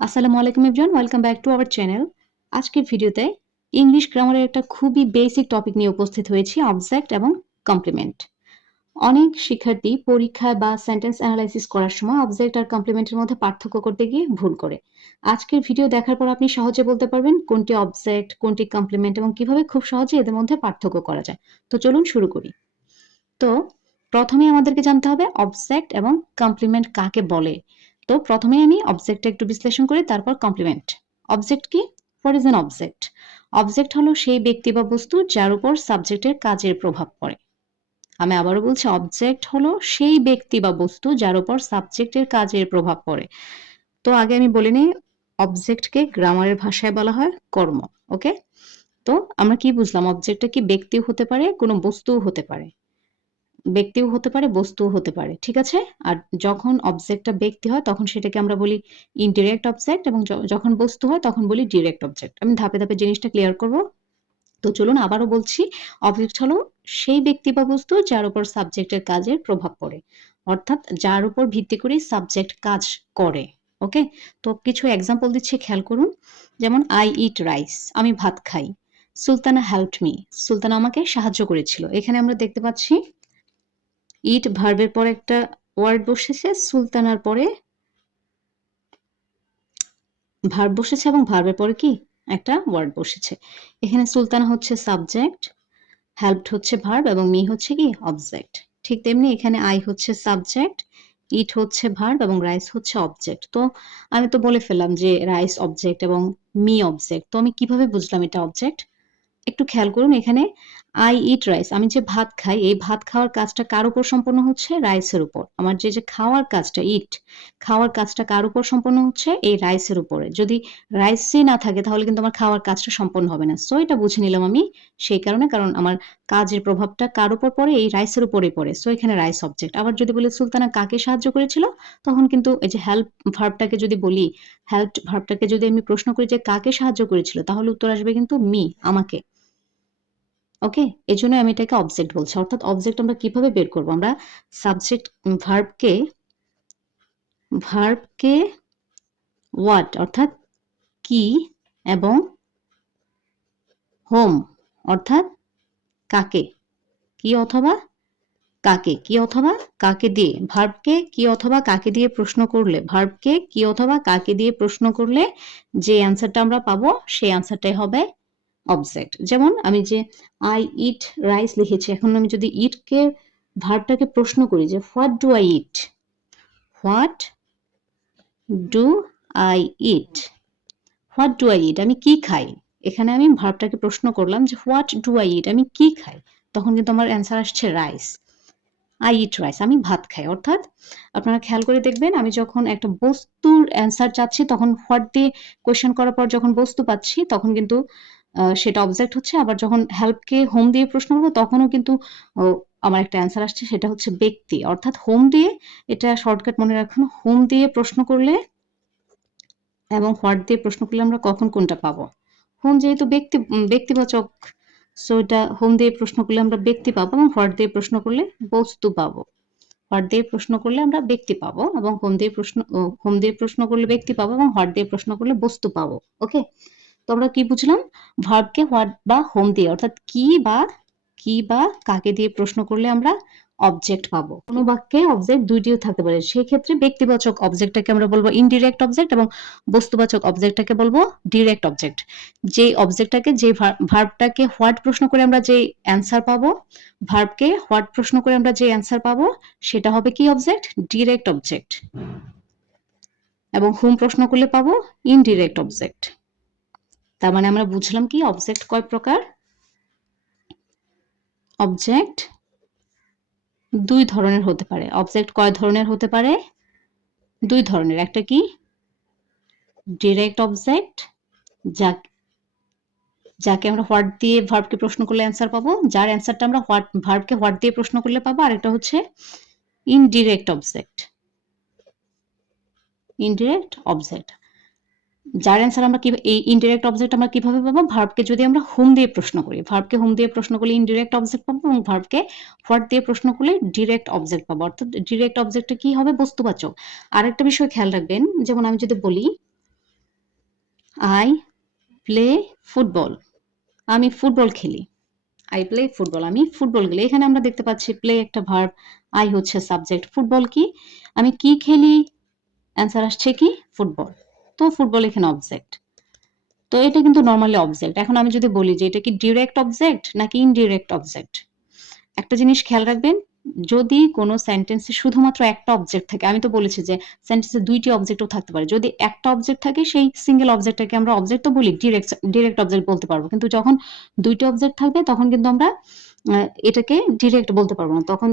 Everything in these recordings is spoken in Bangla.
আসসালামু আলাইকুম everyone, welcome back to our channel. আজকের ভিডিওতে ইংলিশ গ্রামারের একটা খুবই বেসিক টপিক নিয়ে উপস্থিত হয়েছি, অবজেক্ট এবং কমপ্লিমেন্ট। অনেক শিক্ষার্থী পরীক্ষায় বা সেন্টেন্স অ্যানালাইসিস করার সময় অবজেক্ট আর কমপ্লিমেন্টের মধ্যে পার্থক্য করতে গিয়ে ভুল করে। আজকের ভিডিও দেখার পর আপনি সহজে বলতে পারবেন কোনটি অবজেক্ট, কোনটি কমপ্লিমেন্ট এবং কিভাবে খুব সহজে এদের মধ্যে পার্থক্য করা যায়। তো চলুন শুরু করি। তো প্রথমেই আমাদেরকে জানতে হবে অবজেক্ট এবং কমপ্লিমেন্ট কাকে বলে। তো প্রথমেই আমি অবজেক্টটা একটু বিশ্লেষণ করি, তারপর কমপ্লিমেন্ট। অবজেক্ট কি? What is an object? Object হলো সেই ব্যক্তি বা বস্তু যার উপর সাবজেক্টের কাজের প্রভাব পড়ে। আমি আবারও বলছি, অবজেক্ট হলো সেই ব্যক্তি বা বস্তু যার উপর সাবজেক্টের কাজের প্রভাব পড়ে। তো আগে আমি বলে নিই, অবজেক্টকে গ্রামারের ভাষায় বলা হয় কর্ম। ওকে? তো আমরা কি বুঝলাম? অবজেক্টটা কি ব্যক্তিও হতে পারে, কোনো বস্তুও হতে পারে। ব্যক্তিও হতে পারে, বস্তুও হতে পারে। ঠিক আছে? আর যখন অবজেক্টটা ব্যক্তি হয় তখন সেটাকে আমরা বলি ইনডিরেক্ট অবজেক্ট, এবং যখন বস্তু হয় তখন বলি ডিরেক্ট অবজেক্ট। আমি ধাপে, ধাপে জিনিসটা ক্লিয়ার করব। তো চলুন আবারও বলছি, অবজেক্ট হলো সেই ব্যক্তি বা বস্তু যার উপর সাবজেক্টের কাজের প্রভাব পড়ে। অর্থাৎ যার উপর ভিত্তি করে সাবজেক্ট কাজ করে। ওকে? তো কিছু এক্সাম্পল দিচ্ছি, খেয়াল করুন। যেমন I eat rice, আমি ভাত খাই। সুলতানা হেল্পড মি, সুলতানা আমাকে সাহায্য করেছিল। এখানে আমরা দেখতে পাচ্ছি ইট ভার্বের পরে একটা ওয়ার্ড বসেছে, সুলতানার পরে ভার্ব বসেছে এবং ভার্বের পরে কি একটা ওয়ার্ড বসেছে। এখানে সুলতানা হচ্ছে সাবজেক্ট, হেল্পড হচ্ছে ভার্ব এবং মি হচ্ছে কি অবজেক্ট। ঠিক তেমনি এখানে আই হচ্ছে সাবজেক্ট, ইট হচ্ছে ভার্ব এবং রাইস হচ্ছে অবজেক্ট। তো আমি তো বলে ফেললাম যে রাইস অবজেক্ট এবং মি অবজেক্ট। তো আমি কিভাবে বুঝলাম এটা অবজেক্ট? একটু খেয়াল করুন, এখানে আই ইট রাইস, আমি যে ভাত খাই, এই ভাত খাওয়ার কাজটা কার উপর সম্পন্ন হচ্ছে? রাইসের উপর। আমার যে খাওয়ার কাজটা, ইট খাওয়ার কাজটা কার উপর সম্পন্ন হচ্ছে? এই রাইসের উপরে। যদি রাইসই না থাকে তাহলে কিন্তু আমার খাওয়ার কাজটা সম্পন্ন হবে না। সো এটা বুঝে নিলাম আমি সেই কারণে, কারণ আমার কাজের প্রভাবটা কার উপর পড়ে? এই রাইসের উপরেই পড়ে। সো এখানে রাইস অবজেক্ট। আবার যদি বলি সুলতানা কাকে সাহায্য করেছিল, তখন কিন্তু এই যে হেল্প ভার্বটাকে যদি বলি, হেল্পড ভার্বটাকে যদি আমি প্রশ্ন করি যে কাকে সাহায্য করেছিল, তাহলে উত্তর আসবে কিন্তু মি, আমাকে। ওকে? এজন্য আমি এটাকে অবজেক্ট বলছি। অর্থাৎ অবজেক্ট আমরা কিভাবে বের করব? আমরা সাবজেক্ট ভার্বকে what অর্থাৎ কি, এবং whom অর্থাৎ কাকে, কি অথবা কাকে, কি অথবা কাকে দিয়ে, ভার্বকে কি অথবা কাকে দিয়ে প্রশ্ন করলে, ভার্বকে কি অথবা কাকে দিয়ে প্রশ্ন করলে যে অ্যান্সারটা আমরা পাবো সেই অ্যান্সারটাই হবে অবজেক্ট। যেমন আমি যে আই ইট রাইস লিখেছি, এখন আমি যদি ইটকে ভার্বটাকে প্রশ্ন করি যে what do I eat, what do I eat, what do I eat, আমি কি খাই। এখানে আমি ভার্বটাকে প্রশ্ন করলাম যে হোয়াট ডু আই ইট, আমি কি খাই। তখন কিন্তু আমার অ্যান্সার আসছে রাইস। আই ইট রাইস, আমি ভাত খাই। অর্থাৎ আপনারা খেয়াল করে দেখবেন, আমি যখন একটা বস্তুর অ্যান্সার চাচ্ছি তখন হোয়াট দিয়ে কোয়েশ্চেন করার পর যখন বস্তু পাচ্ছি তখন কিন্তু সেটা অবজেক্ট হচ্ছে। আবার যখন হেল্পকে হোম দিয়ে প্রশ্ন করবো তখনও কিন্তু ও আমার একটা অ্যান্সার আসছে, সেটা হচ্ছে ব্যক্তি। অর্থাৎ হোম দিয়ে, এটা শর্টকাট মনে রাখুন, হোম দিয়ে প্রশ্ন করলে এবং হোয়াট দিয়ে প্রশ্ন করলে আমরা কখন কোনটা পাবো? হোম যেহেতু ব্যক্তিবাচক, সো এটা হোম দিয়ে প্রশ্ন করলে আমরা ব্যক্তি পাবো, এবং হোয়াট দিয়ে প্রশ্ন করলে বস্তু পাবো। হোয়াট দিয়ে প্রশ্ন করলে আমরা ব্যক্তি পাবো, এবং হোম দিয়ে প্রশ্ন করলে ব্যক্তি পাবো, এবং হোয়াট দিয়ে প্রশ্ন করলে বস্তু পাবো। ওকে? তো আমরা কি বুঝলাম? ভার্বকে হোয়াট বা হোম দিয়ে, অর্থাৎ কি বা কাকে দিয়ে প্রশ্ন করলে আমরা অবজেক্ট পাবো। কোনো বাক্যে অবজেক্ট দুইটিও থাকতে পারে। সেক্ষেত্রে ব্যক্তিবাচক অবজেক্টটাকে আমরা বলবো ইনডিরেক্ট অবজেক্ট, এবং বস্তুবাচক অবজেক্টটাকে বলবো ডিরেক্ট অবজেক্ট। যে অবজেক্টটাকে, যে ভার্বটাকে হোয়াট প্রশ্ন করে আমরা যে অ্যান্সার পাবো, ভার্বকে হোয়াট প্রশ্ন করে আমরা যে অ্যান্সার পাবো, সেটা হবে কি অবজেক্ট? Direct object. এবং হোম প্রশ্ন করলে পাবো ইনডিরেক্ট অবজেক্ট। তার মানে আমরা বুঝলাম কি অবজেক্ট কয় প্রকার? অবজেক্ট দুই ধরনের হতে পারে। অবজেক্ট কয় ধরনের হতে পারে? দুই ধরনের। একটা কি? ডিরেক্ট অবজেক্ট, যাকে আমরা হোয়াট দিয়ে ভার্বকে প্রশ্ন করলে অ্যান্সার পাবো, যার অ্যান্সারটা আমরা ভার্বকে হোয়াট দিয়ে প্রশ্ন করলে পাবো। আর একটা হচ্ছে ইনডিরেক্ট অবজেক্ট, ইনডিরেক্ট অবজেক্ট, যার অ্যান্সার আমরা কি, এই ইনডিরেক্ট অবজেক্ট আমরা কিভাবে পাবো? ভার্বকে যদি আমরা হোম দিয়ে প্রশ্ন করি, ভার্বকে হোম দিয়ে প্রশ্ন করলে ইনডিরেক্ট অবজেক্ট পাবো, এবং ভার্বকে হোয়াট দিয়ে প্রশ্ন করলে ডিরেক্ট অবজেক্ট পাবো। অর্থাৎ ডিরেক্ট অবজেক্টটা কি হবে? বস্তুবাচক। আরেকটা বিষয় খেয়াল রাখবেন, যেমন আমি যদি বলি আই প্লে ফুটবল, আমি ফুটবল খেলি। আই প্লে ফুটবল, আমি ফুটবল খেলি। এখানে আমরা দেখতে পাচ্ছি প্লে একটা ভার্ব, আই হচ্ছে সাবজেক্ট, ফুটবল কি? আমি কি খেলি? অ্যান্সার আসছে কি? ফুটবল। তো ফুটবল এখানে অবজেক্ট। তো এটা কিন্তু নরমালি অবজেক্ট। এখন আমি যদি বলি যে এটা কি ডিরেক্ট অবজেক্ট নাকি ইনডিরেক্ট অবজেক্ট? একটা জিনিস খেয়াল রাখবেন, যদি কোনো সেন্টেন্সে শুধুমাত্র একটা অবজেক্ট থাকে, আমি তো বলেছি যে সেন্টেন্সে ২ টি অবজেক্টও থাকতে পারে। যদি একটা অবজেক্ট থাকে সেই সিঙ্গেল অবজেক্টটাকে আমরা অবজেক্ট তো বলি, ডিরেক্ট অবজেক্ট বলতে পারবো। কিন্তু যখন ২ টি অবজেক্ট থাকবে তখন কিন্তু আমরা আ এটাকে ডিরেক্ট বলতে পারবো না। তখন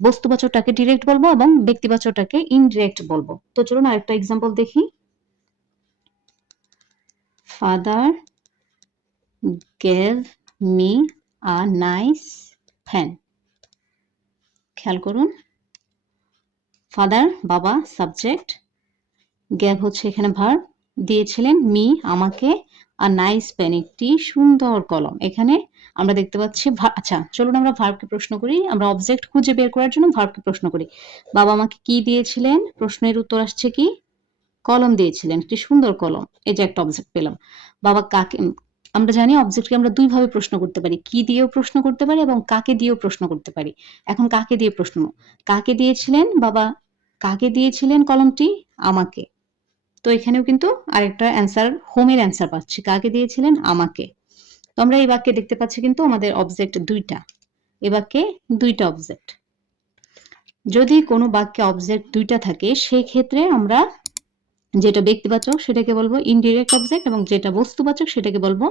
বস্তুবাচকটাকে ডিরেক্ট বলবো এবং ব্যক্তিবাচকটাকে ইনডিরেক্ট বলবো। তো চলুন আরেকটা এক্সাম্পল দেখি। Father gave me a nice pen. খেয়াল করুন, ফাদার বাবা সাবজেক্ট, গেভ হচ্ছে এখানে ভার্ব, দিয়েছিলেন মি আমাকে, আর নাইস পেন একটি সুন্দর কলম। এখানে আমরা দেখতে পাচ্ছি আচ্ছা চলুন আমরা ভার্বকে প্রশ্ন করি। আমরা অবজেক্ট খুঁজে বের করার জন্য ভার্বকে প্রশ্ন করি। বাবা আমাকে কি দিয়েছিলেন? প্রশ্নের উত্তর আসছে কি? কলম দিয়েছিলেন, একটি সুন্দর কলম। এই যে একটা অবজেক্ট পেলাম। বাবা কাকে, আমরা জানি অবজেক্টকে আমরা ২ ভাবে প্রশ্ন করতে পারি। কি দিয়েও প্রশ্ন করতে পারি এবং কাকে দিয়েও প্রশ্ন করতে পারি। এখন কাকে দিয়ে প্রশ্ন? কাকে দিয়েছিলেন? বাবা কাকে দিয়েছিলেন কলমটি? আমাকে। তো এখানেও কিন্তু আরেকটা অ্যান্সার, হোমের অ্যান্সার পাচ্ছি। কাকে দিয়েছিলেন? আমাকে। তো আমরা এই বাক্যে দেখতে পাচ্ছি কিন্তু আমাদের অবজেক্ট ২ টা। এ বাক্যে ২ টা অবজেক্ট। যদি কোনো বাক্যে অবজেক্ট ২ টা থাকে সেক্ষেত্রে আমরা যেটা ব্যক্তিবাচক সেটাকে বলবো ইনডিরেক্ট অবজেক্ট এবং যেটা বস্তুবাচক সেটাকে বলবো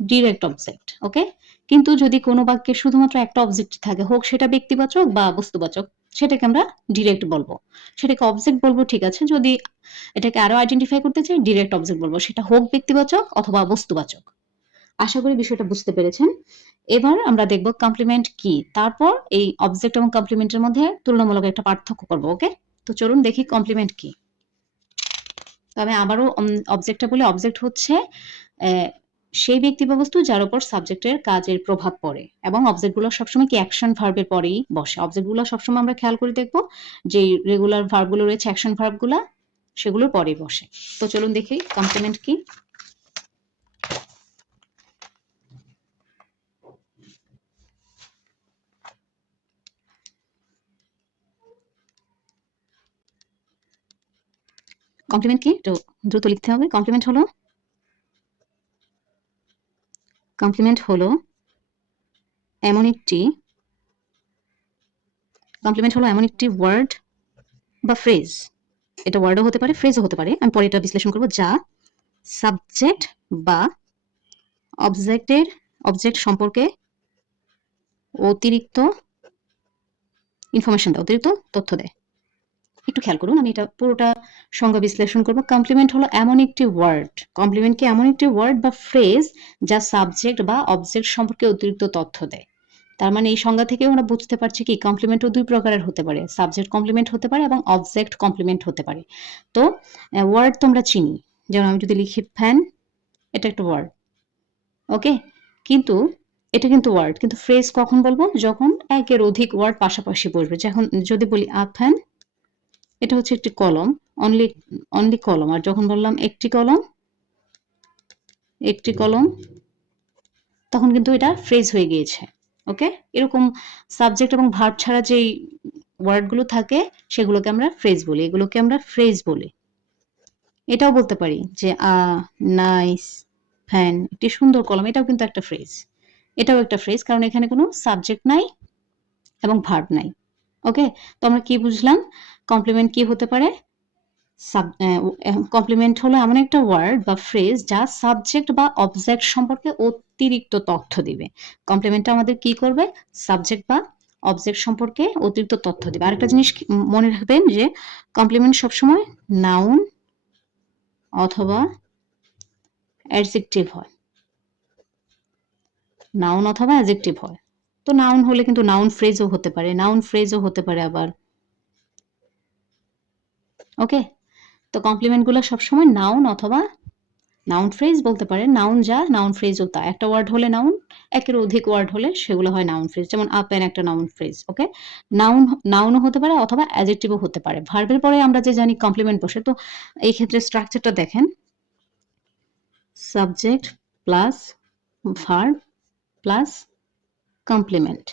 ডিরেক্ট অবজেক্ট। ওকে? কিন্তু যদি কোনো বাক্যে শুধুমাত্র একটা অবজেক্ট থাকে, হোক সেটা ব্যক্তিবাচক বা বস্তুবাচক, সেটাকে আমরা ডিরেক্ট বলবো। সেটাকে অবজেক্ট বলবো ঠিক আছে। যদি এটাকে আরো আইডেন্টিফাই করতে চাই, ডিরেক্ট অবজেক্ট বলবো। সেটা হোক ব্যক্তিবাচক অথবা বস্তুবাচক। আশা করি বিষয়টা বুঝতে পেরেছেন। এবার আমরা দেখব কমপ্লিমেন্ট কি। তারপর এই অবজেক্ট এবং কমপ্লিমেন্টের মধ্যে তুলনামূলক একটা পার্থক্য করব। ওকে? তো চলুন দেখি কমপ্লিমেন্ট কি। তবে আবারও অবজেক্টটা বলি, অবজেক্ট হচ্ছে সেই ব্যক্তি বা বস্তু যার উপর সাবজেক্টের কাজের প্রভাব পড়ে এবং অবজেক্টগুলো সবসময় কি অ্যাকশন ভার্বের পরেই বসে। অবজেক্টগুলো সবসময় আমরা খেয়াল করে দেখব যে রেগুলার ভার্বগুলো রয়েছে, অ্যাকশন ভার্বগুলা সেগুলোর পরেই বসে। তো চলুন দেখি কমপ্লিমেন্ট কি। কমপ্লিমেন্ট কি? একটু দ্রুত লিখতে হবে। কমপ্লিমেন্ট হলো এমন একটি ওয়ার্ড বা ফ্রেজ, এটা ওয়ার্ডও হতে পারে ফ্রেজও হতে পারে, আমি পরে এটা বিশ্লেষণ করব, যা সাবজেক্ট বা অবজেক্ট সম্পর্কে অতিরিক্ত ইনফরমেশন দেয়, অতিরিক্ত তথ্য দেয়। একটু খেয়াল করুন, আমি এটা পুরোটা সংজ্ঞা বিশ্লেষণ করব। কমপ্লিমেন্ট হলো এমন একটি ওয়ার্ড, কমপ্লিমেন্ট কি? এমন একটি ওয়ার্ড বা ফ্রেজ যা সাবজেক্ট বা অবজেক্ট সম্পর্কে অতিরিক্ত তথ্য দেয়। তার মানে এই সংজ্ঞা থেকেও আমরা বুঝতে পারছি কি কমপ্লিমেন্টও ২ প্রকারের হতে পারে। সাবজেক্ট কমপ্লিমেন্ট হতে পারে এবং অবজেক্ট কমপ্লিমেন্ট হতে পারে। তো ওয়ার্ড তো আমরা চিনি। যেমন আমি যদি লিখি ফ্যান, এটা একটা ওয়ার্ড। ওকে? কিন্তু এটা কিন্তু ওয়ার্ড। কিন্তু ফ্রেজ কখন বলবো? যখন একের অধিক ওয়ার্ড পাশাপাশি বসবে। যখন যদি বলি আ ফ্যান, এটা হচ্ছে একটি কলম, অনলি কলম। আর যখন বললাম একটি কলম, তখন কিন্তু এটা ফ্রেজ হয়ে গিয়েছে। ওকে? এরকম সাবজেক্ট এবং ভার্ব ছাড়া যেই ওয়ার্ডগুলো থাকে সেগুলোকে আমরা ফ্রেজ বলি। এগুলোকে আমরা ফ্রেজ বলি। এটাও বলতে পারি যে নাইস ফ্যান, একটি সুন্দর কলম, এটাও কিন্তু একটা ফ্রেজ। এটাও একটা ফ্রেজ কারণ এখানে কোনো সাবজেক্ট নাই এবং ভার্ব নাই। ওকে? তো আমরা কি বুঝলাম? কমপ্লিমেন্ট কি হতে পারে? কমপ্লিমেন্ট হলো এমন একটা ওয়ার্ড বা ফ্রেজ যা সাবজেক্ট বা অবজেক্ট সম্পর্কে অতিরিক্ত তথ্য দিবে। কমপ্লিমেন্টটা আমাদের কি করবে? সাবজেক্ট বা অবজেক্ট সম্পর্কে অতিরিক্ত তথ্য দিবে। আরেকটা জিনিস মনে রাখবেন যে কমপ্লিমেন্ট সবসময় নাউন অথবা অ্যাডজেক্টিভ হয়। নাউন অথবা অ্যাডজেক্টিভ হয়। তো নাউন হলে কিন্তু নাউন ফ্রেজও হতে পারে, আবার। ওকে? তো কমপ্লিমেন্টগুলো সবসময় নাউন অথবা নাউন ফ্রেজ বলতে পারেন। নাউন যা, নাউন ফ্রেজও তা। একটা ওয়ার্ড হলে নাউন, একের অধিক ওয়ার্ড হলে সেগুলো হয় নাউন ফ্রেজ। যেমন আ পেন একটা নাউন ফ্রেজ। ওকে? নাউনও হতে পারে অথবা অ্যাডজেক্টিভও হতে পারে। ভার্বের পরে আমরা যে জানি কমপ্লিমেন্ট বসে। তো এই ক্ষেত্রে স্ট্রাকচারটা দেখেন। Subject plus verb plus complement.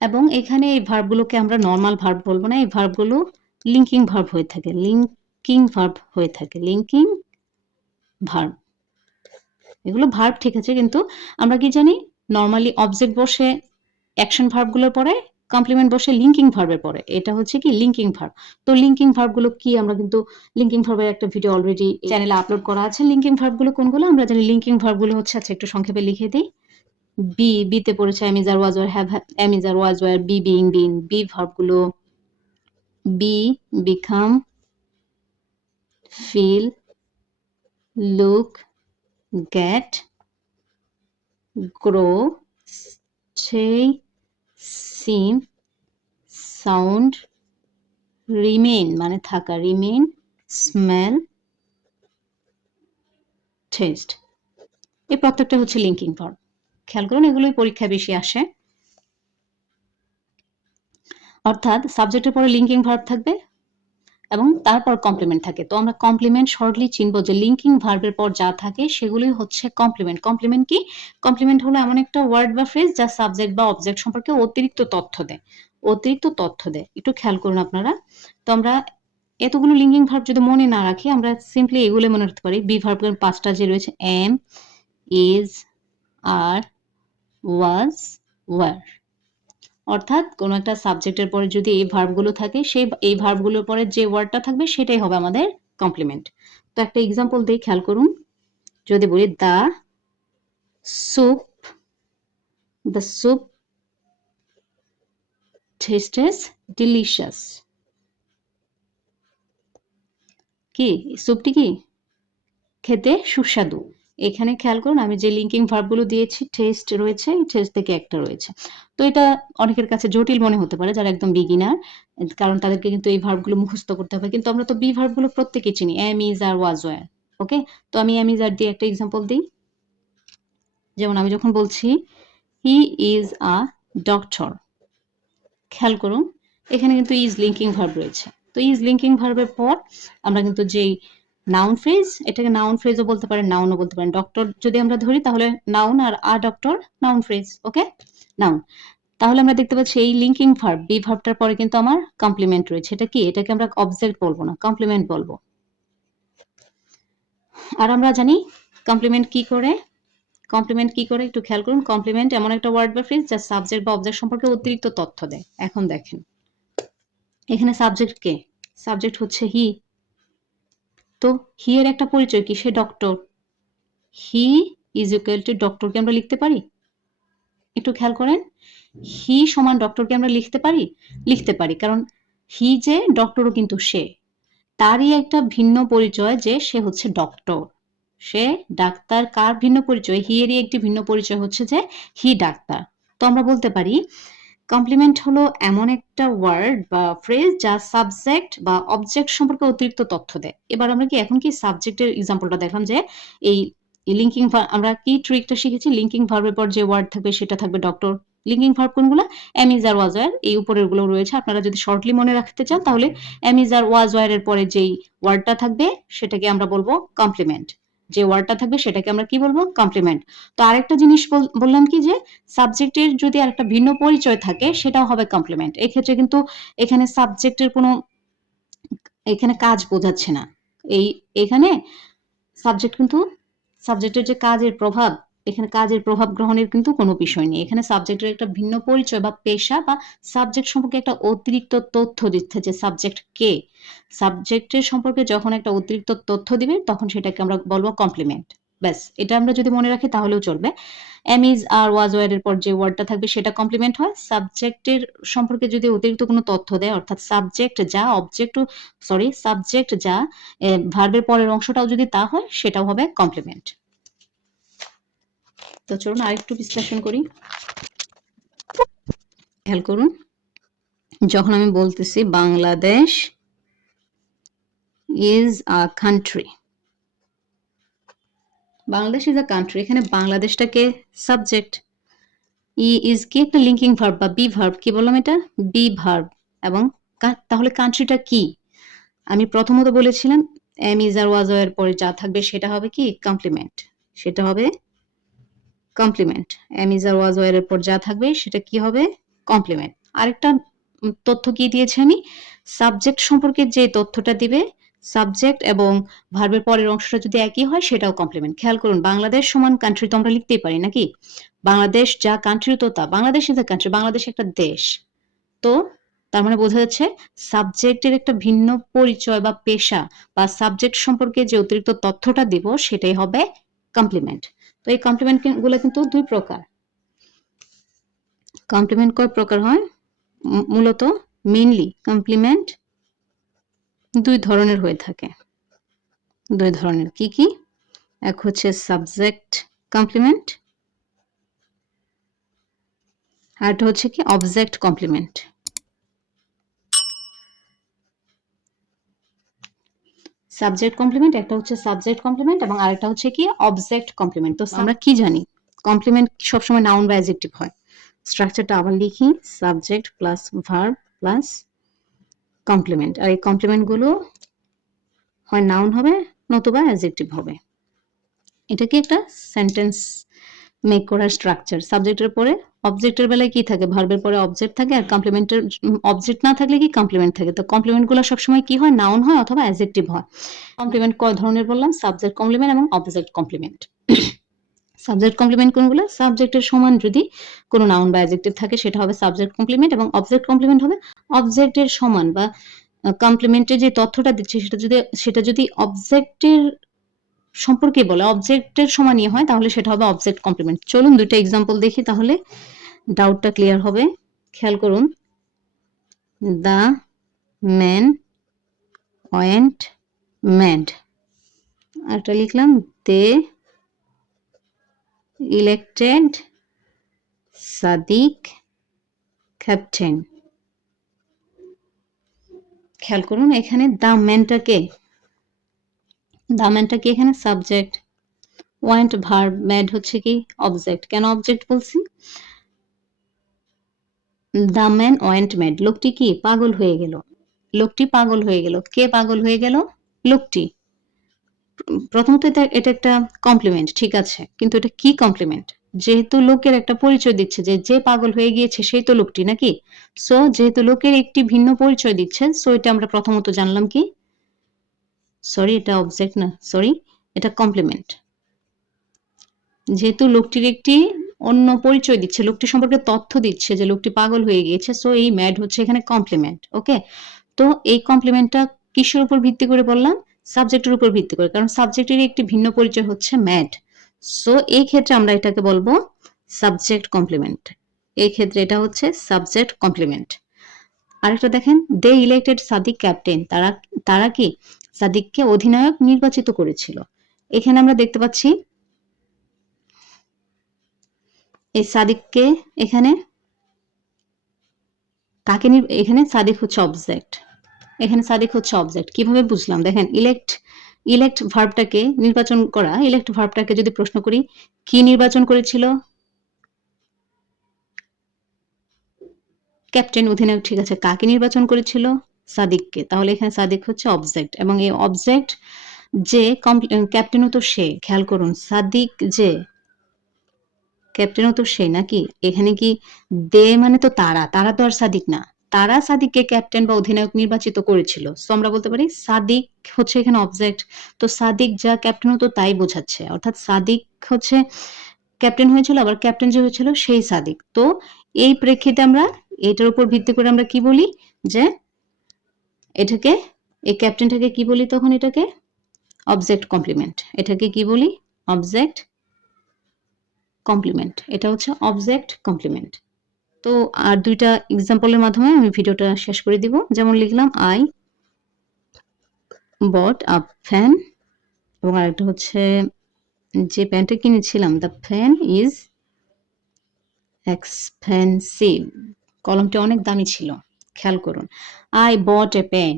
এবং এখানে এই ভার্বগুলোকে আমরা নর্মাল ভার্ব বলবো না, এই ভার্বগুলো লিঙ্কিং ভার্ব হয়ে থাকে, লিঙ্কিং ভার্ব হয়ে থাকে, লিঙ্কিং ভার্ব। এগুলো ভার্ব ঠিক আছে, কিন্তু আমরা কি জানি নর্মালি অবজেক্ট বসে অ্যাকশন ভার্বগুলোর পরে, কমপ্লিমেন্ট বসে লিঙ্কিং ভার্বের পরে, এটা হচ্ছে কি লিঙ্কিং ভার্ব। তো লিঙ্কিং ভার্বগুলো কি, আমরা কিন্তু লিঙ্কিং ভার্বের একটা ভিডিও অলরেডি চ্যানেলে আপলোড করা আছে। লিঙ্কিং ভার্বগুলো কোনগুলো আমরা জানি, লিঙ্কিং ভার্বগুলো হচ্ছে, আচ্ছা একটু সংক্ষেপে লিখে দিই। বিতে পড়েছে am is are was were, have am is are was were, be being been. Be ভার্বগুলো be, become, feel, look, get, grow, say, seem, sound, remain মানে থাকা, রিমেইন, স্মেল, টেস্ট। এই প্রত্যেকটা হচ্ছে লিঙ্কিং ভার্ব। খেয়াল করুন, এগুলোই পরীক্ষায় বেশি আসে। অর্থাৎ সাবজেক্টের পরে লিঙ্কিং ভার্ব থাকবে এবং তারপর কমপ্লিমেন্ট থাকে। তো আমরা কমপ্লিমেন্ট শর্টলি চিনব যে লিঙ্কিং ভার্বের পর যা থাকে সেগুলোই হচ্ছে কমপ্লিমেন্ট। কমপ্লিমেন্ট কি? কমপ্লিমেন্ট হলো এমন একটা ওয়ার্ড বা ফ্রেজ যা সাবজেক্ট বা অবজেক্ট সম্পর্কে অতিরিক্ত তথ্য দেয়, অতিরিক্ত তথ্য দেয়। একটু খেয়াল করুন আপনারা। তো আমরা এতগুলো লিঙ্কিং ভার্ব যদি মনে না রাখি, আমরা সিম্পলি এগুলো মনে রাখতে পারি। বি ভার্বের 5টা যে রয়েছে, am, is, are, was, were. অর্থাৎ কোনো একটা সাবজেক্টের পরে যদি এই ভার্বগুলো থাকে, সেই এই ভার্বগুলোর পরে যে ওয়ার্ডটা থাকবে সেটাই হবে আমাদের কমপ্লিমেন্ট। তো একটা এক্সাম্পল দিয়ে খেয়াল করুন। যদি বলি the soup, the soup টেস্টেস delicious. কি স্যুপটি কি খেতে সুস্বাদু। এখানে খেয়াল করুন, আমি যে লিঙ্কিং ভার্বগুলো দিয়েছি, টেস্ট রয়েছে, এই টেস্ট থেকে একটা রয়েছে। তো এটা অনেকের কাছে জটিল মনে হতে পারে যারা একদম বিগিনার, কারণ তাদেরকে কিন্তু এই ভার্বগুলো মুখস্থ করতে হবে। কিন্তু আমরা তো বি ভার্বগুলো প্রত্যেকেই চিনি, am, is, are, was, were. Okay, তো আমি এম, ইজ, আর দিয়ে একটা এক্সাম্পল দিই। যেমন আমি যখন বলছি হি ইজ আ ডক্টর, খেয়াল করুন এখানে কিন্তু ইজ লিঙ্কিং ভার্ব রয়েছে। তো ইজ লিঙ্কিং ভার্বের পর আমরা কিন্তু যেই নাউন ফ্রেজ, এটাকে নাউন ফ্রেজও বলতে পারেন, নাউনও বলতে পারেন। ডক্টর যদি আমরা ধরি তাহলে নাউন, আর a doctor noun phrase. Okay, noun. তাহলে আমরা দেখতে পাচ্ছি এই লিঙ্কিং ভার্ব বি ভার্বটার পরে কিন্তু আমার কমপ্লিমেন্ট রয়েছে। এটা কি? এটাকে আমরা অবজেক্ট বলবো না, কমপ্লিমেন্ট বলবো। আর আমরা জানি কমপ্লিমেন্ট কি করে, কমপ্লিমেন্ট কি করে একটু খেয়াল করুন। কমপ্লিমেন্ট এমন একটা ওয়ার্ড বা ফ্রেজ যা সাবজেক্ট বা অবজেক্ট সম্পর্কে অতিরিক্ত তথ্য দেয়। এখন দেখেন এখানে সাবজেক্ট কে? সাবজেক্ট হচ্ছে হি। তো হি এর একটা পরিচয় কি? সে doctor. He is equal to ডক্টরকে আমরা লিখতে পারি? একটু খেয়াল করেন, হি সমান ডক্টরকে আমরা লিখতে পারি? লিখতে পারি, কারণ হি যে ডক্টরও কিন্তু সে। তারই একটা ভিন্ন পরিচয় যে সে হচ্ছে ডক্টর, সে ডাক্তার। কার ভিন্ন পরিচয়? হি এরই একটি ভিন্ন পরিচয় হচ্ছে যে হি ডাক্তার। তো আমরা বলতে পারি কমপ্লিমেন্ট হলো এমন একটা ওয়ার্ড বা ফ্রেজ যা সাবজেক্ট বা অবজেক্ট সম্পর্কে অতিরিক্ত তথ্য দেয়। এবার আমরা কি এখন কি সাবজেক্টের এক্সাম্পলটা দেখলাম যে এই লিঙ্কিং আমরা কি ট্রিকটা শিখেছি, লিঙ্কিং ভার্বের পর যে ওয়ার্ড থাকবে সেটা থাকবে ডক্টর। লিঙ্কিং ভার্ব কোনগুলো? Am, is, are, was, were, এই উপরের গুলো রয়েছে। আপনারা যদি শর্টলি মনে রাখতে চান তাহলে am, is, are, was, were এর পরে যেই ওয়ার্ডটা থাকবে সেটাকে আমরা বলবো কমপ্লিমেন্ট। যে ওয়ার্ডটা থাকবে সেটাকে আমরা কি বলবো? কমপ্লিমেন্ট। তো আরেকটা জিনিস বললাম কি, যে সাবজেক্টের যদি আরেকটা ভিন্ন পরিচয় থাকে সেটাও হবে কমপ্লিমেন্ট। এক্ষেত্রে কিন্তু এখানে সাবজেক্টের কোনো এখানে কাজ বোঝাচ্ছে না। এখানে সাবজেক্ট কিন্তু সাবজেক্টের যে কাজের প্রভাব, এখানে কাজের প্রভাব গ্রহণের কিন্তু কোনো বিষয় নেই। এখানে সাবজেক্টের একটা ভিন্ন পরিচয় বা পেশা বা সাবজেক্ট সম্পর্কে একটা অতিরিক্ত তথ্য দিচ্ছে যে সাবজেক্ট কে। সাবজেক্টের সম্পর্কে যখন একটা অতিরিক্ত তথ্য দিবে তখন সেটাকে আমরা বলবো কমপ্লিমেন্ট। ব্যাস, এটা আমরা যদি মনে রাখি তাহলেও চলবে। Am, is, are, was, were এর পর যে ওয়ার্ডটা থাকবে সেটা কমপ্লিমেন্ট হয়। সাবজেক্টের সম্পর্কে যদি অতিরিক্ত কোনো তথ্য দেয়, অর্থাৎ সাবজেক্ট যা সাবজেক্ট যা ভার্বের পরের অংশটাও যদি তা হয় সেটাও হবে কমপ্লিমেন্ট। তো চলুন আরেকটু বিশ্লেষণ করি। খেয়াল করুন, যখন আমি বলতেছি Bangladesh is a country, Bangladesh is a country, এখানে বাংলাদেশটাকে সাবজেক্ট, ইজ কি একটা লিঙ্কিং ভার্ব বা বি ভার্ব। কি বললাম? এটা বি ভার্ব। এবং তাহলে কান্ট্রিটা কি? আমি প্রথমত বলেছিলাম এম ইজ আর ওয়াজ এর পরে যা থাকবে সেটা হবে কি কমপ্লিমেন্ট, সেটা হবে কমপ্লিমেন্ট। এম ইজ আর ওয়াজ এর পর যা থাকবে সেটা কি হবে কমপ্লিমেন্ট। আরেকটা তথ্য কি দিয়েছি আমি, সাবজেক্ট সম্পর্কে যে তথ্যটা দিবে সাবজেক্ট এবং ভার্বের পরের অংশটা যদি একই হয় সেটাও কমপ্লিমেন্ট। খেয়াল করুন বাংলাদেশ সমান কান্ট্রি তো আমরা লিখতেই পারি নাকি, বাংলাদেশ যা কান্ট্রি তো তা, Bangladesh is a country, Bangladesh একটা দেশ। তো তার মানে বোঝা যাচ্ছে সাবজেক্টের একটা ভিন্ন পরিচয় বা পেশা বা সাবজেক্ট সম্পর্কে যে অতিরিক্ত তথ্যটা দিব সেটাই হবে কমপ্লিমেন্ট। তো এই কমপ্লিমেন্ট গুলো কিন্তু দুই প্রকার। কমপ্লিমেন্ট কয় প্রকার হয়, মূলত মেইনলি কমপ্লিমেন্ট দুই ধরনের হয়ে থাকে। দুই ধরনের কি কি, এক হচ্ছে সাবজেক্ট কমপ্লিমেন্ট, আর একটা হচ্ছে কি অবজেক্ট কমপ্লিমেন্ট। সাবজেক্ট কমপ্লিমেন্ট একটা হচ্ছে সাবজেক্ট কমপ্লিমেন্ট এবং আরেকটা হচ্ছে কি অবজেক্ট কমপ্লিমেন্ট। তো আমরা কি জানি কমপ্লিমেন্ট সবসময় নাউন বা অ্যাডজেক্টিভ হয়। স্ট্রাকচারটা আবার লিখি, subject plus verb plus complement, আর এই কমপ্লিমেন্ট গুলো হয় নাউন হবে নতুবা অ্যাডজেক্টিভ হবে। এটা কি একটা সেন্টেন্স মেক করার স্ট্রাকচার। সাবজেক্টের পরে অবজেক্টের বেলায় কি থাকে, ভার্বের পরে অবজেক্ট থাকে, আর কমপ্লিমেন্টের অবজেক্ট না থাকলে কি কমপ্লিমেন্ট থাকে। তো কমপ্লিমেন্ট গুলো সবসময় কি হয়, নাউন হয় অথবা অ্যাডজেক্টিভ হয়। কমপ্লিমেন্ট কয় ধরনের বললাম, সাবজেক্ট কমপ্লিমেন্ট এবং অবজেক্ট কমপ্লিমেন্ট। সাবজেক্ট কমপ্লিমেন্ট কোনগুলো, সাবজেক্টের সমান যদি কোনো নাউন বা অ্যাডজেক্টিভ থাকে সেটা হবে সাবজেক্ট কমপ্লিমেন্ট, এবং অবজেক্ট কমপ্লিমেন্ট হবে অবজেক্টের সমান বা কমপ্লিমেন্টের যে তথ্যটা দিচ্ছে সেটা যদি অবজেক্টের সম্পর্কে বলে, অবজেক্টের সমানই হয়, তাহলে সেটা হবে অবজেক্ট কমপ্লিমেন্ট। চলুন দুইটা এক্সাম্পল দেখি, তাহলে ডাউটটা ক্লিয়ার হবে। খেয়াল করুন, দ্য ম্যান ওয়েন্ট ম্যাড, আরেকটা লিখলাম দে ইলেক্টেড সাদিক ক্যাপ্টেন। খেয়াল করুন এখানে দ্য ম্যানটাকে, দ্য ম্যানটাকে এখানে সাবজেক্ট, ওয়েন্ট ভার্ব, ম্যাড হচ্ছে কি অবজেক্ট। কেন অবজেক্ট বলছি, দ্য ম্যান ওয়েন্ট ম্যাড, লোকটি কি পাগল হয়ে গেল, লোকটি পাগল হয়ে গেল। কে পাগল হয়ে গেল, লোকটি। প্রথমত এটা একটা কমপ্লিমেন্ট, ঠিক আছে, কিন্তু এটা কি কমপ্লিমেন্ট, যেহেতু লোকের একটা পরিচয় দিচ্ছে যে যে পাগল হয়ে গিয়েছে সেই তো লোকটি নাকি, সো যেহেতু লোকের একটি ভিন্ন পরিচয় দিচ্ছে, সো এটা আমরা প্রথমত জানলাম কি, সরি এটা অবজেক্ট না, সরি এটা কমপ্লিমেন্ট। যেহেতু লোকটির একটি অন্য পরিচয় দিচ্ছে, লোকটি সম্পর্কে তথ্য দিচ্ছে যে লোকটি পাগল হয়ে গিয়েছে, সো এই ম্যাড হচ্ছে এখানে কমপ্লিমেন্ট। ওকে, তো এই কমপ্লিমেন্টটা কিসের উপর ভিত্তি করে বললাম, সাবজেক্টের উপর ভিত্তি করে, কারণ সাবজেক্টের একটি ভিন্ন পরিচয় হচ্ছে ম্যাড। সো এই ক্ষেত্রে আমরা এটাকে বলবো সাবজেক্ট কমপ্লিমেন্ট। এই ক্ষেত্রে এটা হচ্ছে সাবজেক্ট কমপ্লিমেন্ট। আরেকটা দেখেন, দে ইলেক্টেড সাদিক ক্যাপ্টেন, তারা কি সাদিককে অধিনায়ক নির্বাচিত করেছিল। এখানে আমরা দেখতে পাচ্ছি এই সাদিককে এখানে কাকে, এখানে সাদিক হচ্ছে অবজেক্ট, এখানে সাদিক হচ্ছে অবজেক্ট। কিভাবে বুঝলাম, দেখেন ইলেক্ট ভার্বটাকে নির্বাচন করা, ইলেক্ট ভার্বটাকে যদি প্রশ্ন করি কি নির্বাচন করেছিল, ক্যাপ্টেন অধিনায়ক, ঠিক আছে, কাকে নির্বাচন করেছিল, সাদিককে, তাহলে এখানে সাদিক হচ্ছে অবজেক্ট, এবং এই অবজেক্ট যে ক্যাপ্টেনও তো সে। খেয়াল করুন সাদিক যে ক্যাপ্টেনও তো সে নাকি, এখানে কি দে মানে তো তারা তো আর সাদিক না, তারা সাদিককে ক্যাপ্টেন বা অধিনায়ক নির্বাচিত করেছিল। সো আমরা বলতে পারি সাদিক হচ্ছে এখানে অবজেক্ট, তো সাদিক যা ক্যাপ্টেনও তো তাই বোঝাচ্ছে, অর্থাৎ সাদিক হচ্ছে ক্যাপ্টেন হয়েছিল, আবার ক্যাপ্টেন যে হয়েছিল সেই সাদিক। তো এই প্রেক্ষিতে আমরা এটার উপর ভিত্তি করে আমরা কি বলি, যে এটাকে, এই ক্যাপ্টেনটাকে কি বলি, তখন এটাকে অবজেক্ট কমপ্লিমেন্ট, এটাকে কি বলি অবজেক্ট কমপ্লিমেন্ট, এটা হচ্ছে অবজেক্ট কমপ্লিমেন্ট। তো আর দুইটা এক্সাম্পলের মাধ্যমে আমি ভিডিওটা শেষ করে দিব। যেমন লিখলাম আই বট আ ফ্যান, এবং আরেকটা হচ্ছে যে প্যান্টটা কিনেছিলাম, দ্য ফ্যান ইজ এক্সপেন্সিভ, কলমটা অনেক দামি ছিল। খেয়াল করুন আই বট এ পেন,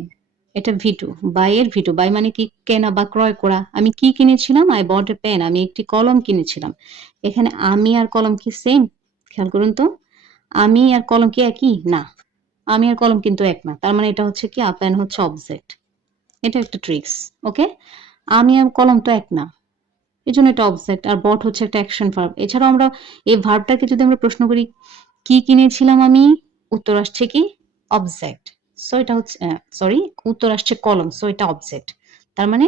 এটা ভিটু, বাই এর ভিটু, বাই মানে কি কেনা বা ক্রয় করা। আমি কি কিনেছিলাম, আই বট এ পেন, আমি একটি কলম কিনেছিলাম। এখানে আমি আর কলম কি সেম, খেয়াল করুন তো, আমি আর কলম কি একই না, আমি আর কলম কিন্তু এক না, তার মানে এটা হচ্ছে কি আ পেন হচ্ছে অবজেক্ট। এটা একটা ট্রিক্স। ওকে? আমি আর কলম তো এক না। এজন্য এটা অবজেক্ট আর বট হচ্ছে একটা অ্যাকশন ভার্ব। এছাড়াও আমরা এই ভার্বটাকে যদি আমরা প্রশ্ন করি, "কি কিনেছিলাম আমি?" উত্তর আসছে কি? অবজেক্ট। সো এটা হচ্ছে সরি উত্তর আসছে কলম। সো এটা অবজেক্ট। তার মানে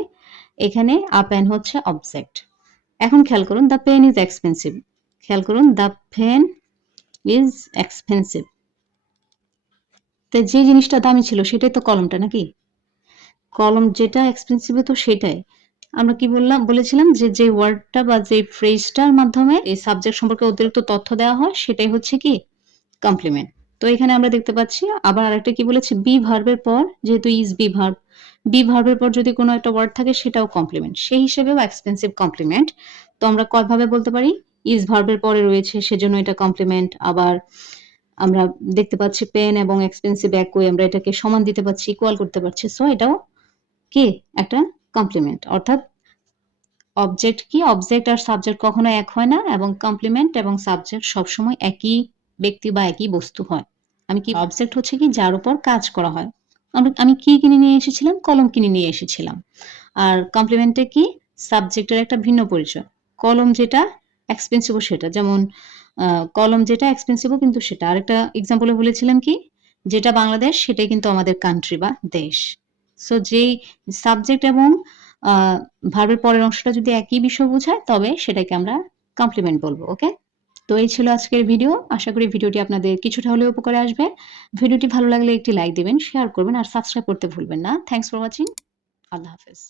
এখানে আ পেন হচ্ছে অবজেক্ট। এখন খেয়াল করুন, "দ্য পেন ইজ এক্সপেনসিভ।" খেয়াল করুন, "দ্য পেন ইজ এক্সপেনসিভ।" তো যে জিনিসটা দামি ছিল সেটাই তো কলমটা নাকি? কলম যেটা এক্সপেন্সিভ হতো সেটাই। আমরা কি বলেছিলাম যে ওয়ার্ডটা বা যে ফ্রেজটার মাধ্যমে এই সাবজেক্ট সম্পর্কে অতিরিক্ত তথ্য দেওয়া হয় সেটাই হচ্ছে কি? কমপ্লিমেন্ট। তো এখানে আমরা দেখতে পাচ্ছি আবার আরেকটা কি বলেছে? বি ভার্বের পর যেহেতু ইজ বি ভার্ব, বি ভার্বের পর যদি কোনো একটা ওয়ার্ড থাকে সেটাও কমপ্লিমেন্ট। সেই হিসেবেও এক্সপেন্সিভ কমপ্লিমেন্ট। তো আমরা কয়ভাবে বলতে পারি? ইজ ভার্বের পরে রয়েছে সেজন্য এটা কমপ্লিমেন্ট। আবার আমরা দেখতে পাচ্ছি পেন এবং এক্সপেন্সিভ একই আমরা এটাকে সমান দিতে পারছি, ইকুয়াল করতে পারছি। সো এটাও কি? একটা কমপ্লিমেন্ট। অর্থাৎ অবজেক্ট কি? অবজেক্ট আর সাবজেক্ট কখনো এক হয় না এবং কমপ্লিমেন্ট এবং সাবজেক্ট সবসময় একই ব্যক্তি বা একই বস্তু হয়। অবজেক্ট হচ্ছে কি যার উপর কাজ করা হয়। আমি কি কিনে নিয়ে এসেছিলাম? কলম কিনে নিয়ে এসেছিলাম। আর কমপ্লিমেন্টে কি? সাবজেক্টের একটা ভিন্ন পরিচয়। কলম যেটা এক্সপেন্সিভ ও সেটা। যেমন আ কলম যেটা এক্সপেন্সিভ ও কিন্তু সেটা। আরেকটা এক্সাম্পল এ বলেছিলাম কি? যেটা বাংলাদেশ সেটাই কিন্তু আমাদের কান্ট্রি বা দেশ। সো যেই সাবজেক্ট এবং আ ভার্বের পরের অংশটা যদি একই বিষয় বোঝায় তবে সেটাকে আমরা কমপ্লিমেন্ট বলব। ওকে? তো এই ছিল আজকের ভিডিও। আশা করি ভিডিওটি আপনাদের কিছুটা হলেও উপকারে আসবে। ভিডিওটি ভালো লাগলে একটি লাইক দিবেন, শেয়ার করবেন আর সাবস্ক্রাইব করতে ভুলবেন না। Thanks for watching. আল্লাহ হাফেজ।